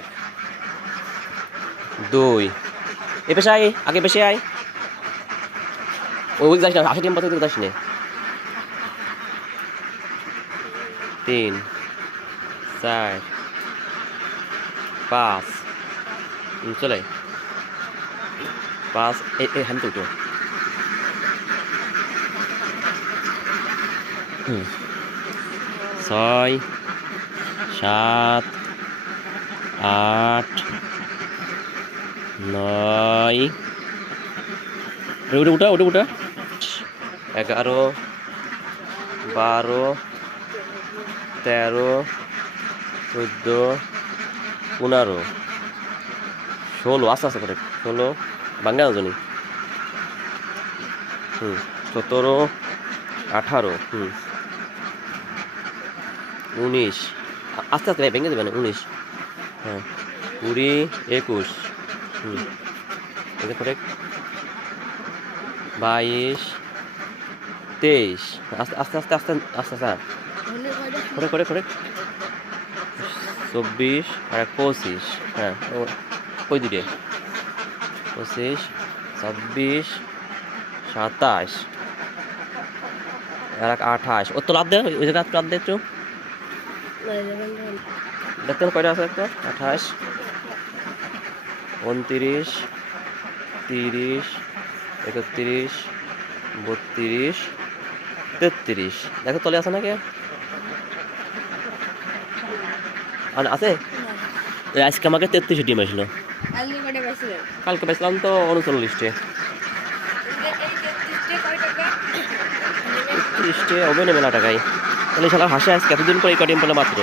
এক দুই। এ পেশে আয়, আগে পেশে আয়। ওই ওই যাস না, আশি টিম পথে যাস নে তিন, চার, পাঁচ। চলে। পাঁচ এই হ্যান্ড তো ছয়, সাত আট, নয়। ওটা ওটা ওটা ওটা। এগারো, বারো, তেরো, চোদ্দ, পনেরো। ষোলো, আস্তে আস্তে করে। ষোলো, বাংলা জানি হুম, সতেরো, আঠারো, হুম। উনিশ। আস্তে আস্তে ভেঙে দেবেন, উনিশ। হ্যাঁ। কুড়ি একুশ। হুম। বাইশ, তেইশ। আস্তে আস্তে আস্তে আস্তে আস্তে আস্তে করে করে চব্বিশ আর পঁচিশ। হ্যাঁ ওই দিকে পঁচিশ, ছাব্বিশ, সাতাশ। আর এক আঠাশ। ও তো লাভ দেয় ওই জায়গা লাভ দেয় একটু? দেখতে কয়টা আছে একটা? আঠাশ উনত্রিশ তিরিশ একত্রিশ বত্রিশ তেত্রিশ। দেখো তলে আছে নাকি? আর আছে? আজকে আমাকে তেত্রিশ ডিম আসলো। কালকে পেয়েছিলাম তো উনচল্লিশটে। তিরিশটে হবে নেবে না টাকায়। তাহলে শালা হাসে আজকে এতদিন পরে এই কদিন পেলে মাত্র?